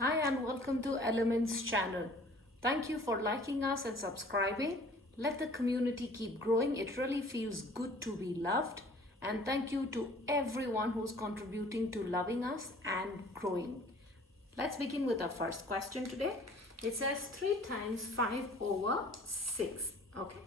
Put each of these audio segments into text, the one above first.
Hi and welcome to Elements channel. Thank you for liking us and subscribing. Let the community keep growing. It really feels good to be loved. And thank you to everyone who's contributing to loving us and growing. Let's begin with our first question today. It says 3 times 5 over 6. Okay.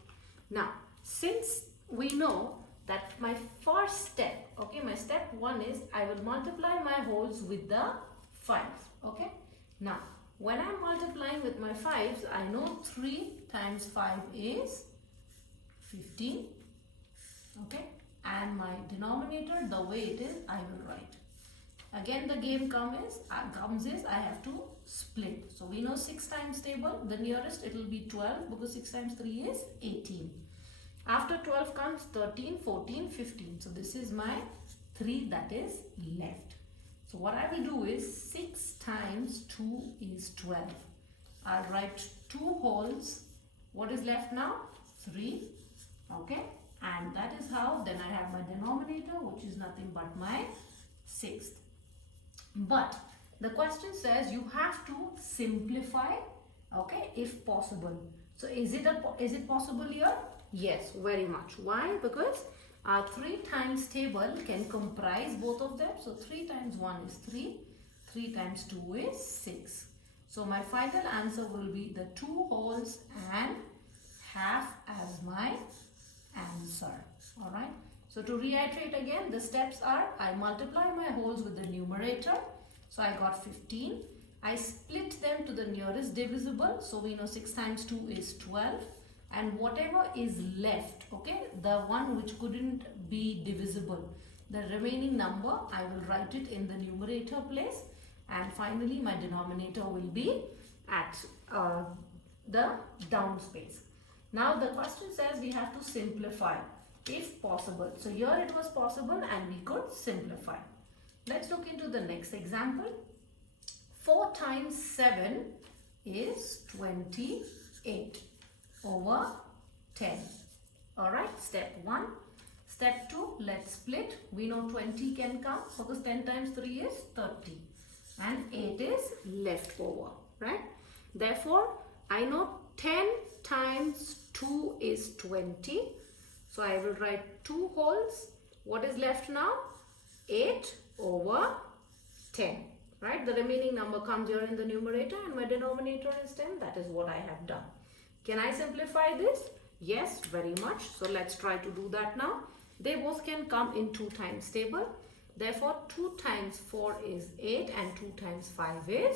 Now, since we know that my first step, my step 1 is I will multiply my wholes with the 5. Okay. Now, when I'm multiplying with my 5s, I know 3 times 5 is 15. Okay. And my denominator, the way it is, I will write. Again, the game comes is I have to split. So we know 6 times table, the nearest it will be 12 because 6 times 3 is 18. After 12 comes 13, 14, 15. So this is my 3 that is left. So what I will do is 6 times 2 is 12. I'll write 2 wholes. What is left now? 3. Okay. And that is how then I have my denominator, which is nothing but my 6th. But the question says you have to simplify, okay, if possible. So is it possible here? Yes, very much. Why? Because our 3 times table can comprise both of them. So 3 times 1 is 3. 3 times 2 is 6. So my final answer will be the 2 wholes and half as my answer. Alright. So to reiterate again, the steps are I multiply my wholes with the numerator. So I got 15. I split them to the nearest divisible. So we know 6 times 2 is 12. And whatever is left, okay, the one which couldn't be divisible, the remaining number, I will write it in the numerator place. And finally, my denominator will be at the down space. Now, the question says we have to simplify if possible. So, here it was possible and we could simplify. Let's look into the next example. 4 times 7 is 28 over 10. Alright, step 1. Step 2, let's split. We know 20 can come because 10 times 3 is 30. And 8 is left over, right? Therefore, I know 10 times 2 is 20. So, I will write 2 wholes. What is left now? 8 over 10, right? The remaining number comes here in the numerator and my denominator is 10. That is what I have done. Can I simplify this? Yes, very much. So, let's try to do that now. They both can come in 2 times table. Therefore, 2 times 4 is 8 and 2 times 5 is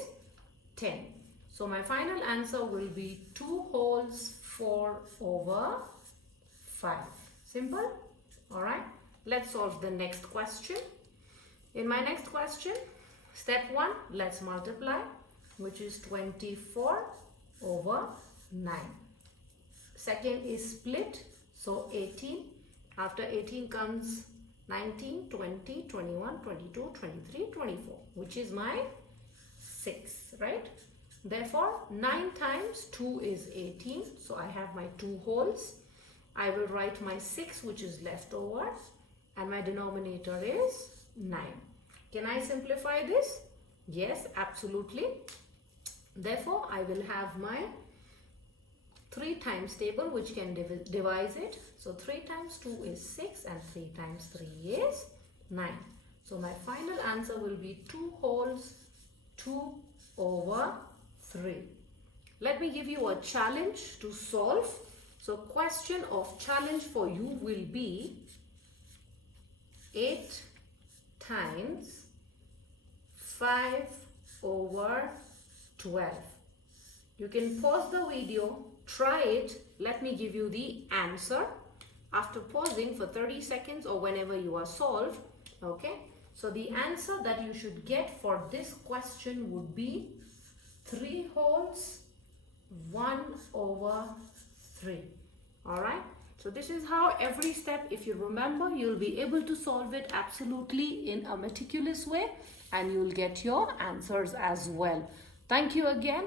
10. So, my final answer will be 2 wholes 4 over 5. Simple? Alright. Let's solve the next question. In my next question, step 1, let's multiply, which is 24 over 9. Second is split, so 18. After 18 comes 19, 20, 21, 22, 23, 24, which is my 6, right? Therefore, 9 times 2 is 18. So, I have my 2 wholes. I will write my 6, which is left over. And my denominator is 9. Can I simplify this? Yes, absolutely. Therefore, I will have my 3 times table which can divide it. So 3 times 2 is 6 and 3 times 3 is 9. So my final answer will be 2 wholes 2 over 3. Let me give you a challenge to solve. So question of challenge for you will be 8 times 5 over 12. You can pause the video, try it, let me give you the answer after pausing for 30 seconds or whenever you are solved. Okay, so the answer that you should get for this question would be 3 wholes 1 over 3. Alright, so this is how every step, if you remember, you'll be able to solve it absolutely in a meticulous way and you'll get your answers as well. Thank you again.